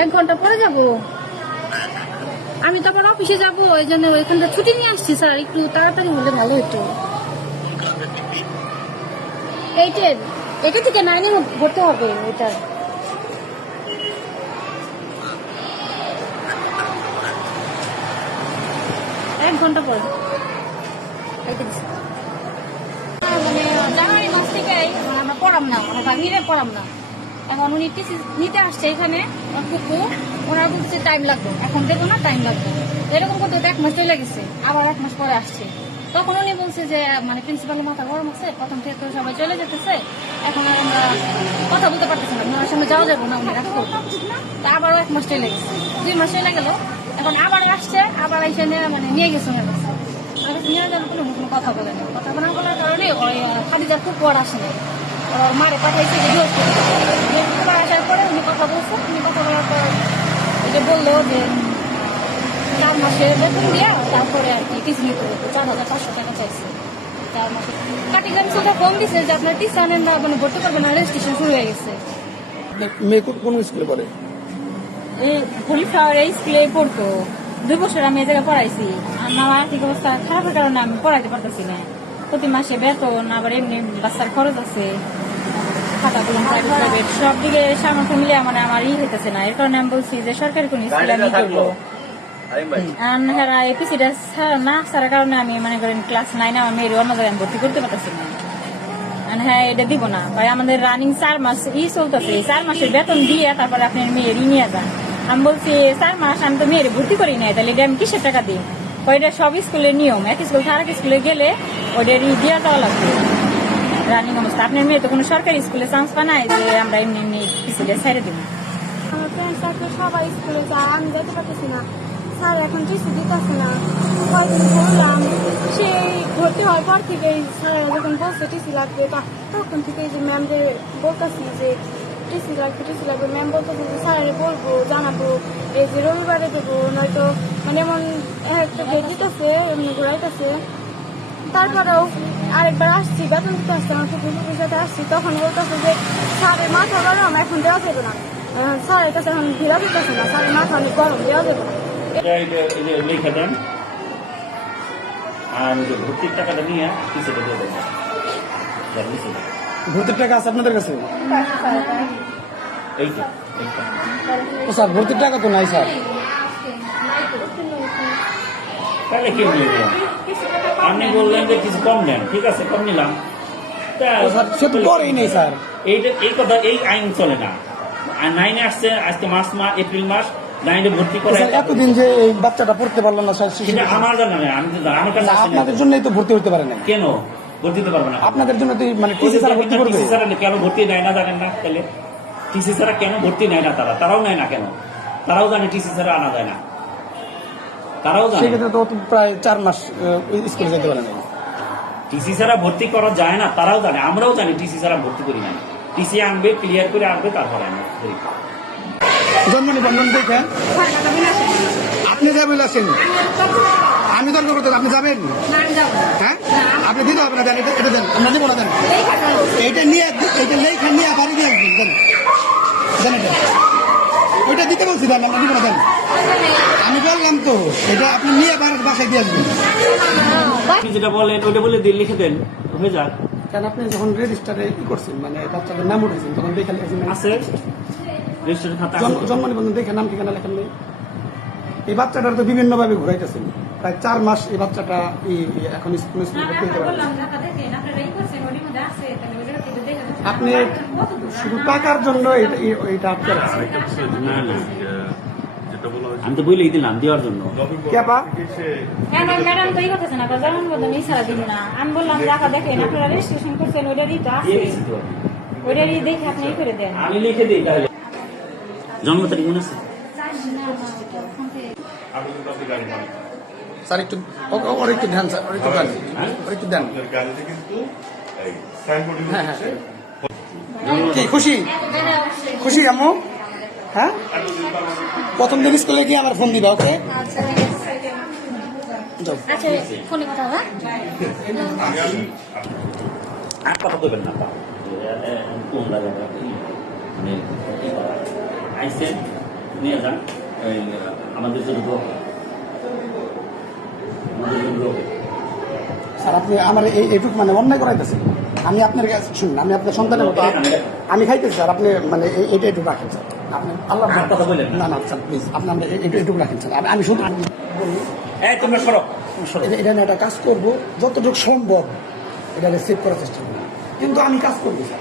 এক ঘণ্টা পরে যাব? আমি তো আবার অফিসে যাব, ওই জন্য ওইখানটা ছুটি নিয়ে আসছি স্যার, একটু তাড়াতাড়ি হলে ভালো হতো। এইটের এটা থেকে নাইনে ভর্তি হবে এটা। এক ঘণ্টা পরে। মানে মাস থেকে আমরা পড়াম না মানে ভাগিনে পড়াম না। এখন উনি নিতে আসছে এখানে কুকু ওনার বলছে টাইম লাগবে। এখন দেবো না টাইম লাগবে। এরকম করতে এক মাস চলে গেছে, আবার এক মাস পরে আসছে। তখন উনি বলছে যে মানে প্রিন্সিপালের মাথা গরম আছে প্রথম থেকে তো সবাই চলে যেতেছে, এখন আর আমরা কথা বলতে পারতেছি না, ওনার সামনে যাওয়া যাব না, উনি রাখতে তা আবারও এক মাস চলে গেছে, দুই মাস চলে গেল, এখন আবার আসছে, আবার এসে নিয়ে মানে নিয়ে গেছে ওনার কাছে ওনার কাছে নিয়ে যাওয়ার কোনো কথা বলে না। কথা বলা বলার কারণে ওই খাদিজার খুব পর আসে ওর মারে পাঠাইছে যে বৃহস্পতিবার আসার পরে উনি কথা বলছে উনি কথা বলার পর ওই যে বলল যে চার মাসের বেতন দিয়ে তারপরে আর কি নিতে হতো চার হাজার পাঁচশো টাকা চাইছে। চার মাসে। কাটিং গান ফোন দিছে যে আপনার না মানে ভর্তি করবেন না রেজিস্ট্রেশন শুরু হয়ে গেছে। মেয়ে কোন- স্কুলে পড়ে? এই স্কুলে পড়তো। দুই বছর আমি এই জায়গায় পড়াইছি আমার আর্থিক অবস্থা খারাপের কারণে আমি পড়াইতে পারতেছি না। প্রতি মাসে বেতন আবার এমনি বাচ্চার খরচ আছে। খাতা কলম প্রাইভেট প্রাইভেট সব দিকে সামর্থ্য মিলে মানে আমার ই হইতেছে না। এর কারণে আমি বলছি যে সরকারি কোন স্কুলে আমি করব। আর এপিসিটা না ছাড়ার কারণে আমি মনে করেন ক্লাস নাইনে আমার মেয়ের অন্য জায়গায় ভর্তি করতে পারতেছি না। হ্যাঁ এটা দিব না। ভাই আমাদের রানিং চার মাস ই চলতেছে। চার মাসের বেতন দিয়ে তারপরে আপনার মেয়ের ই নিয়ে যান। আমি বলছি চার মাস আমি তো মেয়ের ভর্তি করি নাই তাহলে এটা আমি কিসের টাকা দিই? ওইটা সব স্কুলের নিয়ম। এক স্কুল আরেক স্কুলে গেলে ওইটার ই দিয়ে দেওয়া লাগবে। রানিং অবস্থা। আপনার মেয়ে তো কোনো সরকারি স্কুলে চান্স পায় নাই যে আমরা এমনি এমনি দিব। আমার সবাই স্কুলে আমি যেতে পারতেছি না। স্যার এখন টিসি দিতেছে না। কয়েকদিন বললাম ভর্তি স্যার যখন লাগবে তখন যে ম্যামদের যে লাগবে টিসি লাগবে। ম্যাম যে স্যারে বলব, জানাব, এই যে রবিবারে দেবো। নয়তো মানে এমন একটা দিতেছে, এমনি ঘুরাইতেছে। তারপরেও আরেকবার আসছি বেতন দিতে আসছি আমার ফুপুর সাথে আসছি তখন বলতেছে যে স্যারের মাথা গরম এখন দেওয়া যাবে না। স্যারের কাছে এখন ভিড়া দিতেছে না স্যারের মাথা অনেক গরম দেওয়া যাবে না। এটা এটা এই যে লিখে দেন। আর ভর্তির টাকাটা নিয়ে কিসেটা দিয়ে দেবেন ভর্তির টাকা আছে আপনাদের কাছে? এইটা এইটা ও স্যার ভর্তির টাকা তো নাই স্যার। তাহলে কি নিয়ে আপনি বললেন যে কিছু কম দেন ঠিক আছে কম নিলাম। তা ও স্যার সে তো করেই নেই স্যার। এইটা এই কথা এই আইন চলে না। নাইনে আসছে আজকে মাস মাস এপ্রিল মাস নাইনে ভর্তি করে এতদিন যে এই বাচ্চাটা পড়তে পারল না স্যার সেটা আমার জানা নেই আমি আমার কাছে আপনাদের। জন্যই তো ভর্তি হতে পারে না কেন? ভর্তি দিতে পারবে না আপনাদের জন্য তো মানে টিসি ছাড়া ভর্তি করবে। টিসি কেন ভর্তি নেয় না জানেন না তাহলে? টিসি ছাড়া কেন ভর্তি নেয় না তারা? তারাও নেয় না কেন? তারাও জানে টিসি ছাড়া আনা যায় না। তারাও জানে সেক্ষেত্রে তো প্রায় চার মাস স্কুলে যেতে পারে না টিসি ছাড়া ভর্তি করা যায় না তারাও জানে আমরাও জানি টিসি ছাড়া ভর্তি করি না টিসি আনবে ক্লিয়ার করে আনবে তারপরে আমরা জন্ম নিবন্ধন আপনি যাবেন আসেন আমি তর্ক করতে আপনি যাবেন? হ্যাঁ? আপনি দিতে হবে না দেন এটা এটা দেন আমরা দিব না দেন। এইটা নিয়ে এইটা লেখা নিয়ে বাড়ি নিয়ে আসবেন দেন। দেন এটা। দিতে বলছি দেন দিব দেন আমি বললাম তো এটা আপনি নিয়ে বাড়ির বাসায় দিয়ে আসবেন। আপনি যেটা বলেন ওটা বলে দিয়ে লিখে দেন হয়ে যাক। কেন আপনি যখন রেজিস্টারে ই করছেন মানে বাচ্চাদের নাম উঠেছেন তখন দেখে লিখেছেন আছে? রেজিস্ট্রেশন খাতা জন্ম- নিবন্ধন দেখে নাম ঠিকানা লেখেন নেই। এই বাচ্চাটার তো বিভিন্ন ভাবে ঘুরাইতেছেন। প্রায় চার মাস এই বাচ্চাটা এখন স্কুল স্কুল ভর্তি হতে পারে। আপনি শুধু টাকার জন্য এটা- এই- আটকে রাখছেন। আমি তো বলেই দিলাম দেওয়ার জন্য। কেপা? হ্যাঁ ম্যাম, ম্যাডাম তো ই করতেছে না। আমি বললাম টাকা দেখেন আপনারা রেজিস্ট্রেশন করছেন ওইটারই তো আছে। দিয়ে দিছি তো। ওইটারই দেখে আপনি ই করে দেন। আমি লিখে দিই তাহলে। জন্ম তারিখ মনে আছে? স্যার একটু ওর একটু ধ্যান স্যার ওর একটু দেন। ওর একটু দেন। গাড়িতে কিন্তু হ্যাঁ হ্যাঁ। কি খুশি? খুশি আম্মু? হ্যাঁ? প্রথম দিন স্কুলে গিয়ে আমার ফোন দিবা ওকে? যাও। আচ্ছা মানে যান এই আমাদের জন্য আমাদের জন্য স্যার আপনি আমার এই এইটুকু মানে অন্যায় করাইতেছেন। আমি আপনার কাছে শুনুন আমি আপনার সন্তানের মতো আমি খাইতেছি স্যার আপনি মানে এইটা একটু রাখেন স্যার। আপনি আল্লাহ আর না। না স্যার প্লিজ আপনি আমরা একটু রাখেন স্যার। আমি- আমি শুধু আমি তোমরা সরো। এটা- এটা নিয়ে একটা কাজ করব যতটুকু সম্ভব এটা সেভ করার চেষ্টা করব। কিন্তু আমি কাজ করব স্যার।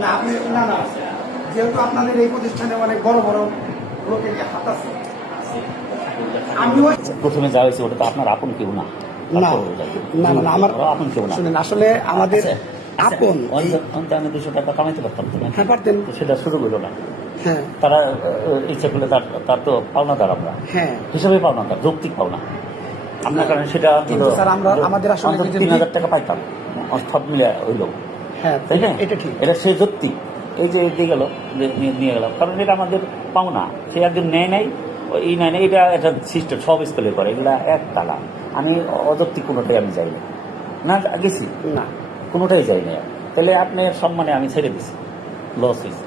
না আপনি না না যেহেতু আপনাদের এই প্রতিষ্ঠানে অনেক বড় বড় লোকের হাত আছে। প্রথমে যা হয়েছে ওটা তো আপনার আপন কেউ না। না? না আমার আপন কেউ না। শুনেন আসলে আমাদের আচ্ছা, আচ্ছা, আপন আমি দুশো টাকা কামাইতে পারতাম হ্যাঁ পারতেন। সেটা শুরু হলো না। হ্যাঁ। তারা ইচ্ছা করলে তার তার তো পাওনাদার আমরা। হ্যাঁ। হিসাবে পাওনাদার যৌক্তিক পাওনা। আপনার কারণে সেটা স্যার আমরা- আমাদের আসলে তিন হাজার টাকা পাইতাম সব মিলে হইল। হ্যাঁ তাই না? এটা ঠিক। এটা সে যৌক্তিক। এই যে দিয়ে গেল নিয়ে নিয়ে গেল কারণ এটা আমাদের পাওনা। সে একদিন নেয় নাই এই নাই এটা একটা সিস্টেম সব স্কুলে করে এগুলা এক টাকা আমি অযৌক্তিক কোনোটাই আমি যাই না না গেছি? না। কোনোটাই যাই না তাহলে আপনার সম্মানে আমি ছেড়ে দিছি। লস হয়েছে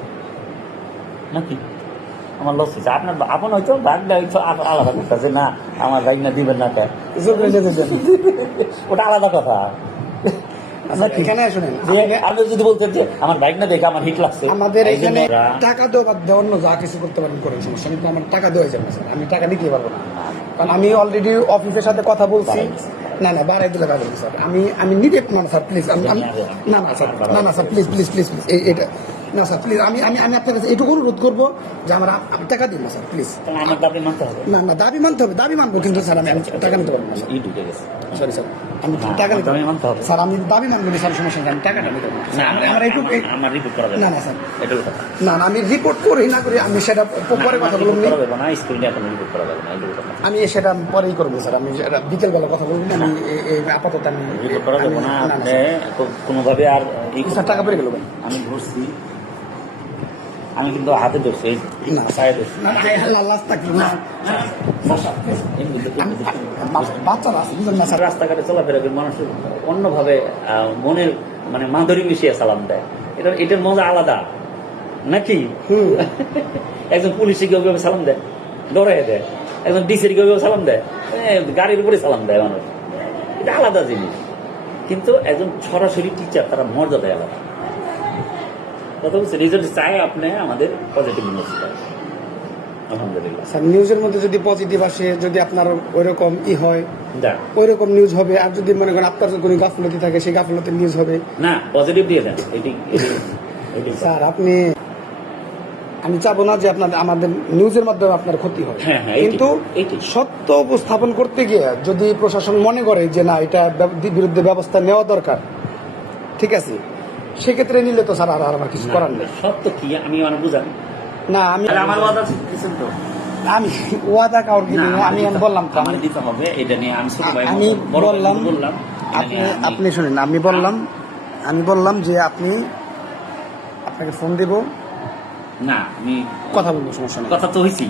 নাকি? আমার লস হয়েছে আপনার আপন হয়তো ভাগটা হয়তো আলাদা কথা যে না আমার ভাই না দিবেন না। ওটা আলাদা কথা। এখানে শুনেন যে আপনি যদি বলতেন যে আমার বাইক না দেখে আমার হিট লাগছে আমাদের এখানে টাকা দেওয়া বাদ দিয়ে অন্য যা কিছু করতে পারেন করেন সমস্যা কিন্তু আমার টাকা দেওয়া যাবে স্যার। আমি টাকা নিতে পারব না। কারণ আমি অলরেডি অফিসের সাথে কথা বলছি। না না বাড়াই দিলে স্যার। আমি আমি নিতে না স্যার প্লিজ না না স্যার না না sir please please please please এটা না স্যার প্লিজ আমি আমি আমি আপনার কাছে এটুকু অনুরোধ করব যে আমার টাকা দিন না স্যার প্লিজ আমার দাবি মানতে হবে? না না দাবি মানতে হবে দাবি মানবো কিন্তু স্যার আমি টাকা নিতে পারব না সরি স্যার। আমি টাকা। স্যার আমি দাবি মানবো স্যার সমস্যা আমি টাকাটা নিতে আমার আমার রিপোর্ট করা না, না, স্যার। না না আমি রিপোর্ট করি না করি আমি সেটা পরে কথা বলব। আমি সেটা পরেই করব স্যার আমি বিকেল বেলা কথা বলব আমি আপাতত আমি কোনোভাবে আর টাকা পেয়ে গেল আমি ধরছি আমি কিন্তু হাতে ধরছি রাস্তাঘাটে চলাফেরা করে মানুষ অন্যভাবে মনের মানে মাধুরী মিশিয়ে সালাম দেয় এটা এটার মজা আলাদা নাকি একজন পুলিশে কেউ কেউ সালাম দেয় ডরাই দেয় একজন ডিসির কেউ কেউ সালাম দেয় গাড়ির উপরে সালাম দেয় মানুষ এটা আলাদা জিনিস কিন্তু একজন সরাসরি টিচার তারা মর্যাদায় আলাদা কথা বলছে রিজাল্ট চাই আপনি আমাদের পজিটিভ নিউজ আলহামদুলিল্লাহ। স্যার নিউজের মধ্যে যদি পজিটিভ আসে যদি আপনার ওইরকম ই হয় ওইরকম নিউজ হবে আর যদি মনে করেন আপনার কোনো গাফলতি থাকে সেই গাফলতির নিউজ হবে। না পজিটিভ দিয়ে দেন এটি স্যার আপনি আমি চাবো না যে আপনার আমাদের নিউজের মাধ্যমে আপনার ক্ষতি হয়। হ্যাঁ, হ্যাঁ, কিন্তু। সত্য উপস্থাপন করতে গিয়ে যদি প্রশাসন মনে করে যে না এটা বিরুদ্ধে ব্যবস্থা নেওয়া দরকার ঠিক আছে? সেক্ষেত্রে নিলে তো স্যার আর আর আমার কিছু করার নেই। সত্য কি? আমি মানে বুঝান না আমি আমার ওয়াদা দিচ্ছেন তো? আমি ওয়াদা কাউর কি না, দিই না, আমি বললাম তো আমার দিতে হবে এটা নিয়ে আমি আমি বললাম বললাম আপনি আপনি শুনেন আমি বললাম আমি বললাম যে আপনি আপনাকে ফোন দেব। না আমি কথা বলব সমস্যা নেই। কথা তো হয়েছি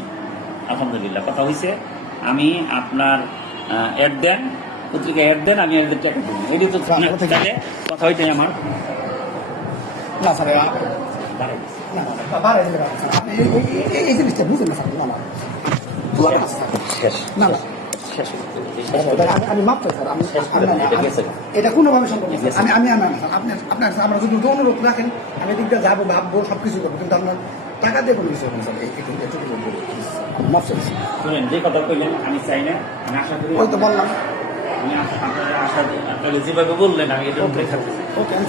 আলহামদুলিল্লাহ কথা হয়েছে আমি আপনার অ্যাড দেন পত্রিকা অ্যাড দেন আমি টাকা দেবো। এটি তো না, না, কথা হইটাই আমার। না স্যার এই- জিনিসটা বুঝেন স্যার না। শেষ না না আমি- মাপ স্যার আমি এটা। এটা কোনোভাবে সম্ভব। আমি আমি আমি আমি- আপনি আপনার স্যার, আমরা যদি রাখেন আমি দিকটা যাব ভাববো সব কিছু করব কিন্তু আপনার টাকা দিয়ে কোনো স্যার এটুকু মাপ যে কথা কইলেন আমি চাই না আমি আশা করি তো বললাম আমি আশা- আপনারা আশা বললেন আমি থাকতে ওকে আমি